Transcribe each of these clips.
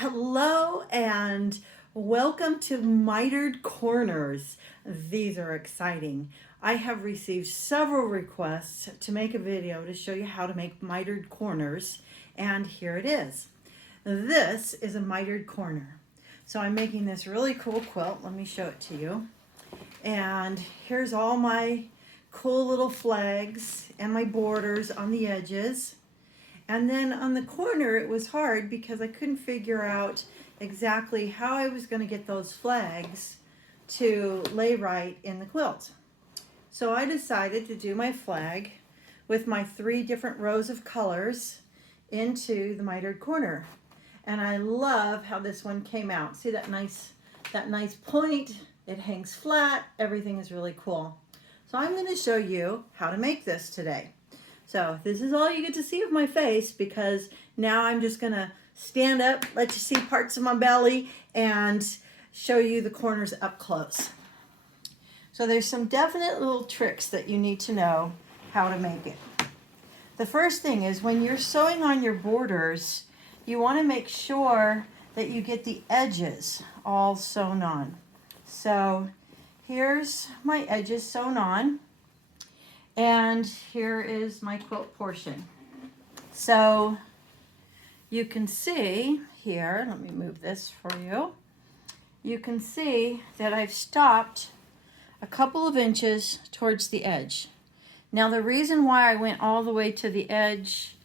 Hello and welcome to Mitered Corners. These are exciting. I have received several requests to make a video to show you how to make mitered corners, and here it is. This is a mitered corner. So I'm making this really cool quilt. Let me show it to you. And here's all my cool little flags and my borders on the edges. And then on the corner, it was hard because I couldn't figure out exactly how I was going to get those flags to lay right in the quilt. So I decided to do my flag with my 3 different rows of colors into the mitered corner. And I love how this one came out. See that nice point? It hangs flat. Everything is really cool. So I'm going to show you how to make this today. So this is all you get to see of my face, because now I'm just gonna stand up, let you see parts of my belly, and show you the corners up close. So there's some definite little tricks that you need to know how to make it. The first thing is, when you're sewing on your borders, you want to make sure that you get the edges all sewn on. So here's my edges sewn on. And here is my quilt portion. So you can see here, let me move this for you. You can see that I've stopped a couple of inches towards the edge. Now the reason why I went all the way to the edge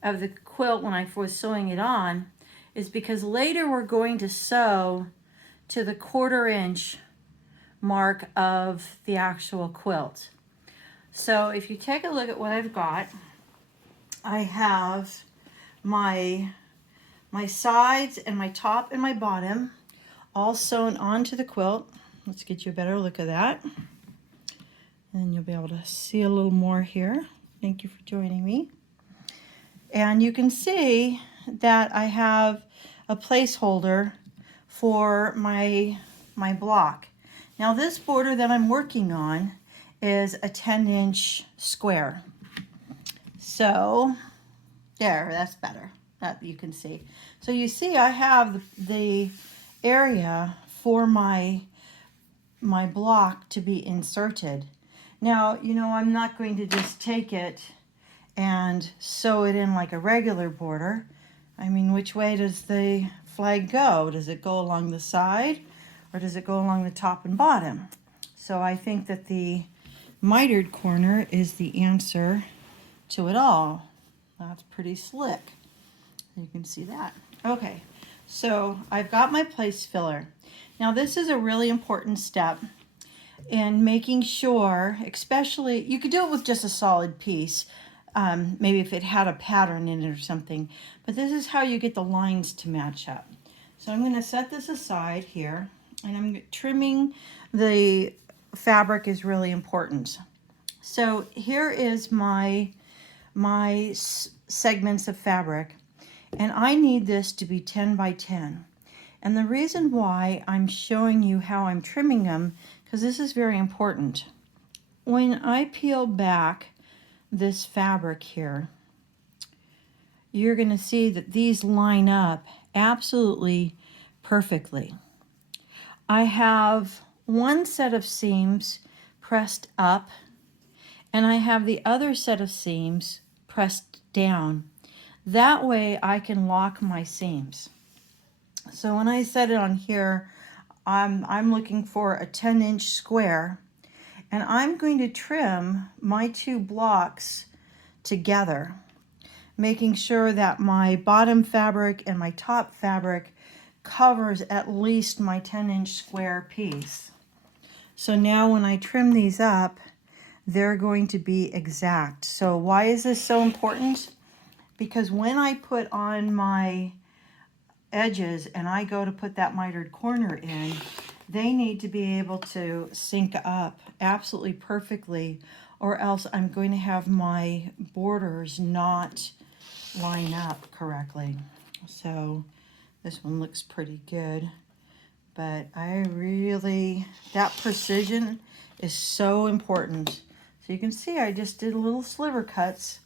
of the quilt when I was sewing it on is because later we're going to sew to the 1/4 inch mark of the actual quilt. So if you take a look at what I've got, I have my sides and my top and my bottom all sewn onto the quilt. Let's get you a better look at that. And you'll be able to see a little more here. Thank you for joining me. And you can see that I have a placeholder for my block. Now this border that I'm working on is a 10-inch square. So there, that's better. That you can see. So you see I have the area for my block to be inserted. Now, you know, I'm not going to just take it and sew it in like a regular border. I mean, which way does the flag go? Does it go along the side, or does it go along the top and bottom? So I think that the mitered corner is the answer to it all. That's pretty slick. You can see that. Okay, so I've got my place filler. Now this is a really important step in making sure, especially, you could do it with just a solid piece, maybe if it had a pattern in it or something, but this is how you get the lines to match up. So I'm going to set this aside here, and I'm trimming. The fabric is really important. So here is my segments of fabric, and I need this to be 10 by 10. And the reason why I'm showing you how I'm trimming them, because this is very important. When I peel back this fabric here, you're going to see that these line up absolutely perfectly. I have one set of seams pressed up, and I have the other set of seams pressed down. That way I can lock my seams. So when I set it on here, I'm looking for a 10-inch square, and I'm going to trim my 2 blocks together, making sure that my bottom fabric and my top fabric covers at least my 10-inch square piece. So now when I trim these up, they're going to be exact. So why is this so important? Because when I put on my edges and I go to put that mitered corner in, they need to be able to sync up absolutely perfectly, or else I'm going to have my borders not line up correctly. So this one looks pretty good, but that precision is so important. So you can see I just did little sliver cuts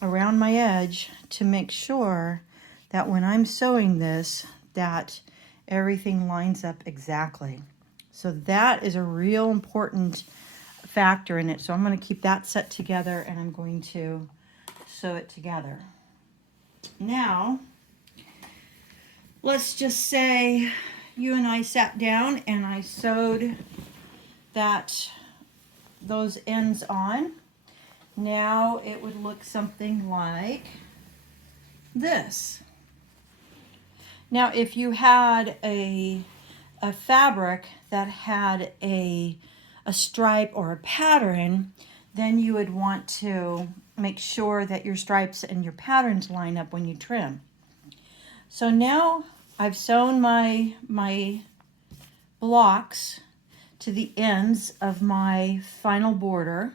around my edge to make sure that when I'm sewing this, that everything lines up exactly. So that is a real important factor in it. So I'm going to keep that set together and I'm going to sew it together. Now, let's just say you and I sat down and I sewed those ends on. Now it would look something like this. Now if you had a fabric that had a stripe or a pattern, then you would want to make sure that your stripes and your patterns line up when you trim. So now I've sewn my blocks to the ends of my final border,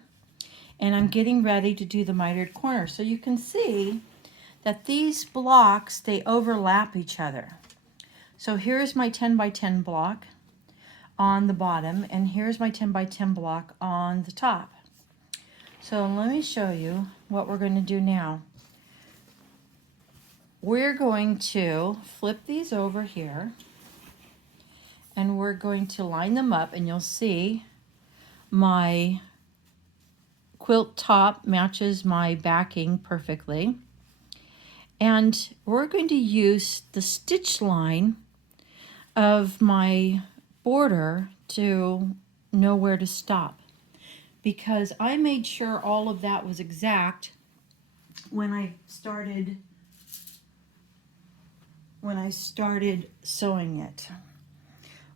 and I'm getting ready to do the mitered corner. So you can see that these blocks, they overlap each other. So here's my 10 by 10 block on the bottom, and here's my 10 by 10 block on the top. So let me show you what we're going to do now. We're going to flip these over here, and we're going to line them up, and you'll see my quilt top matches my backing perfectly. And we're going to use the stitch line of my border to know where to stop, because I made sure all of that was exact when I started sewing it.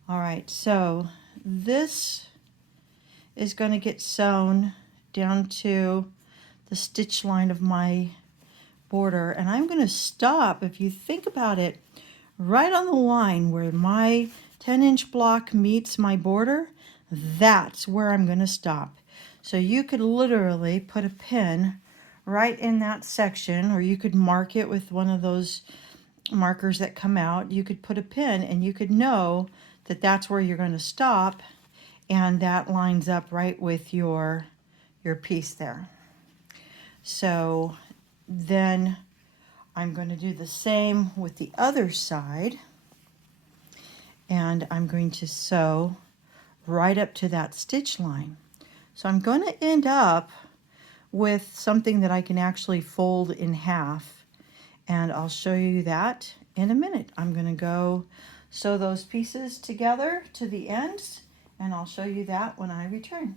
All right, so this is going to get sewn down to the stitch line of my border, and I'm going to stop, if you think about it, right on the line where my 10-inch block meets my border. That's where I'm going to stop. So you could literally put a pin right in that section, or you could mark it with one of those markers that come out. You could put a pin and you could know that that's where you're going to stop, and that lines up right with your piece there. So then I'm going to do the same with the other side, and I'm going to sew right up to that stitch line. So I'm going to end up with something that I can actually fold in half, and I'll show you that in a minute. I'm going to go sew those pieces together to the ends, and I'll show you that when I return.